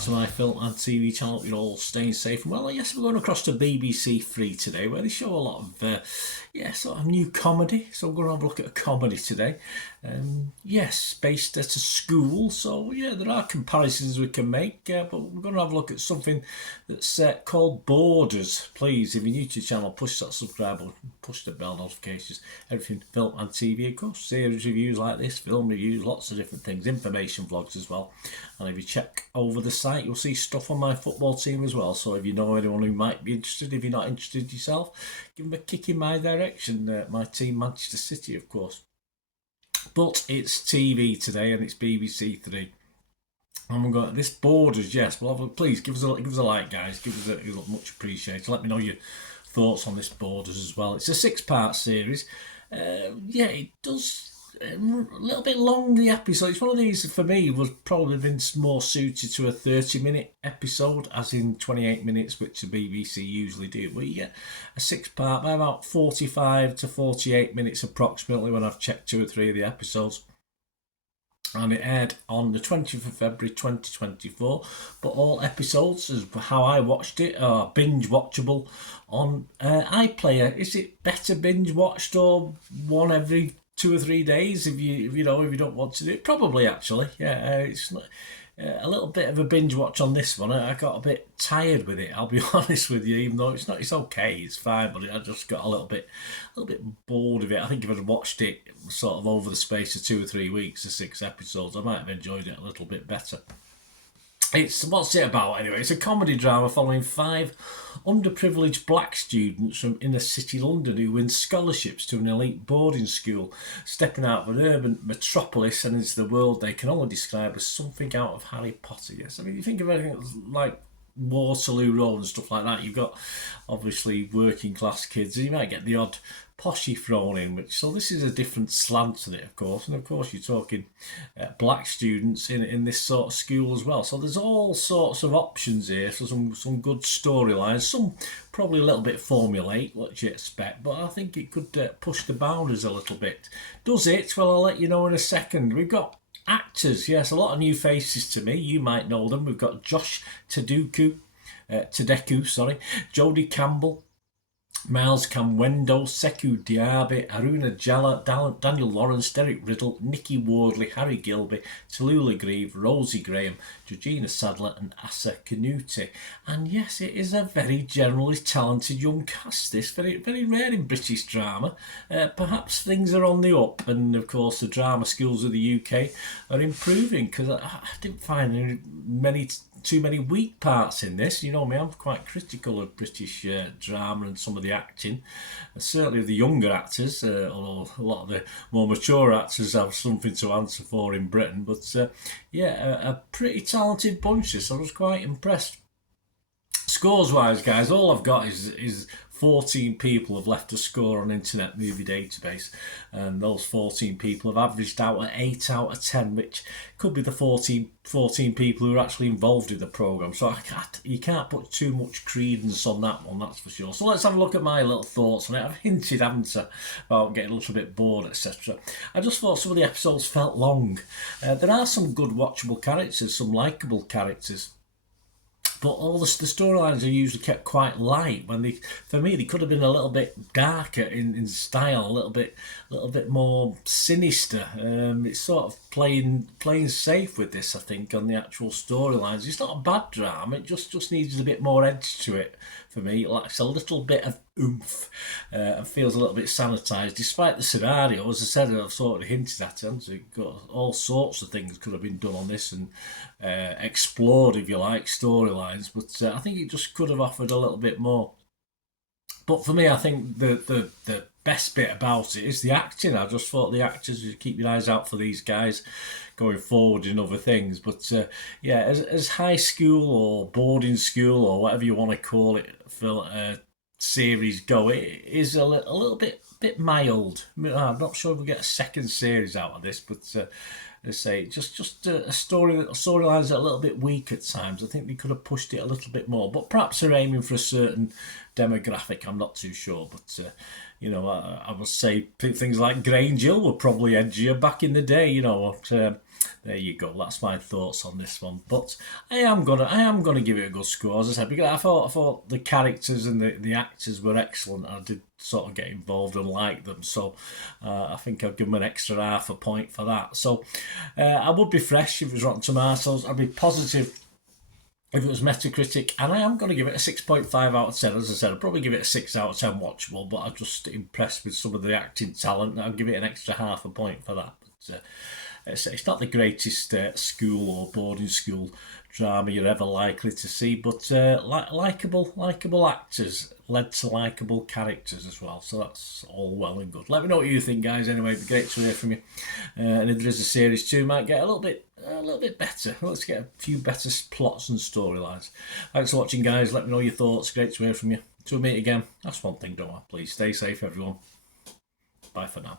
back to my film and TV channel. You're all staying safe and well. Yes, we're going across to BBC3 today, where they show a lot of sort of new comedy. So we're going to have a look at a comedy today. Yes, based at a school. So yeah, there are comparisons we can make, but we're going to have a look at something that's called Borders. Please, if you're new to the channel, push that subscribe button, push the bell notifications. Everything film and TV, of course. Series reviews like this, film reviews, lots of different things, information vlogs as well. And if you check over the site, you'll see stuff on my football team as well. So if you know anyone who might be interested, if you're not interested yourself, give them a kick in my direction. My team, Manchester City, of course. But it's TV today, and it's BBC3. And we've got this Borders. Yes, well, please give us a like, guys. Give us a much appreciated. Let me know your thoughts on this Borders as well. It's a 6-part series. Yeah, it does. A little bit long, the episode. It's one of these, for me, would probably been more suited to a 30-minute episode, as in 28 minutes, which the BBC usually do. But you get a 6-part by about 45 to 48 minutes approximately when I've checked 2 or 3 of the episodes. And it aired on the 20th of February 2024. But all episodes, as how I watched it, are binge watchable on iPlayer. Is it better binge watched or one every 2 or 3 days if you don't want to do it? Probably, actually. Yeah, it's not, a little bit of a binge watch on this one. I got a bit tired with it, I'll be honest with you. Even though it's okay, it's fine, but I just got a little bit bored of it. I think if I'd watched it sort of over the space of 2 or 3 weeks, the 6 episodes, I might have enjoyed it a little bit better. What's it about anyway? It's a comedy drama following 5 underprivileged black students from inner city London who win scholarships to an elite boarding school, stepping out of an urban metropolis and into the world they can only describe as something out of Harry Potter. Yes, I mean, you think of anything like Waterloo Road and stuff like that, you've got obviously working class kids, and you might get the odd poshy thrown in, so this is a different slant to it, of course. And of course you're talking black students in this sort of school as well, so there's all sorts of options here for some good storylines, some probably a little bit formulaic, what you expect, but I think it could push the boundaries a little bit. Does it? Well, I'll let you know in a second. We've got actors, yes, a lot of new faces to me. You might know them. We've got Josh Tadeko, Jodie Campbell, Miles Kamwendo, Sekou Diaby, Aruna Jalla, Daniel Lawrence, Derek Riddle, Nikki Wardley, Harry Gilby, Tallulah Grieve, Rosie Graham, Georgina Sadler and Asa Kanuti. And yes, it is a very generally talented young cast, this. Very, very rare in British drama. Perhaps things are on the up, and of course the drama schools of the UK are improving, because I didn't find too many weak parts in this. You know me, I'm quite critical of British drama and some of the acting, certainly of the younger actors, although a lot of the more mature actors have something to answer for in Britain. But yeah, a pretty talented bunch this. I was quite impressed. Scores wise, guys, all I've got is 14 people have left a score on Internet Movie Database, and those 14 people have averaged out at 8 out of 10, which could be the 14 people who are actually involved in the programme. So you can't put too much credence on that one, that's for sure. So let's have a look at my little thoughts on it. I've hinted, haven't I, about getting a little bit bored, etc. I just thought some of the episodes felt long. There are some good watchable characters, some likeable characters, but all the storylines are usually kept quite light. For me, they could have been a little bit darker in style, a little bit more sinister. It's sort of playing safe with this, I think, on the actual storylines. It's not a bad drama. It just needs a bit more edge to it for me. It lacks a little bit of oomph and feels a little bit sanitised, despite the scenario. As I said, I've sort of hinted at it. So you've got all sorts of things could have been done on this and explored, if you like, storylines. But I think it just could have offered a little bit more. But for me, I think the best bit about it is the acting. I just thought the actors, you keep your eyes out for these guys going forward in other things. But yeah, as high school or boarding school or whatever you want to call it, series go, it is a little bit mild. I'm not sure if we'll get a second series out of this, but as I say, just a storylines are a little bit weak at times. I think they could have pushed it a little bit more, but perhaps they're aiming for a certain demographic, I'm not too sure, but you know, I would say things like Grange Hill were probably edgier back in the day, you know. But, there you go. That's my thoughts on this one. But I am gonna give it a good score, as I said, because I thought the characters and the actors were excellent. I did sort of get involved and like them, so I think I'll give them an extra half a point for that. So I would be fresh if it was Rotten Tomatoes. I'd be positive if it was Metacritic, and I am going to give it a 6.5 out of 10. As I said, I'd probably give it a 6 out of 10 watchable, but I'm just impressed with some of the acting talent. I'll give it an extra half a point for that. But it's not the greatest school or boarding school drama you're ever likely to see, but likeable actors led to likeable characters as well, so that's all well and good. Let me know what you think, guys. Anyway, it'd be great to hear from you, and if there is a series 2, might get a little bit better. Let's get a few better plots and storylines. Thanks for watching, guys. Let me know your thoughts. Great to hear from you. Till we meet again, that's one thing, don't I? Please stay safe, everyone. Bye for now.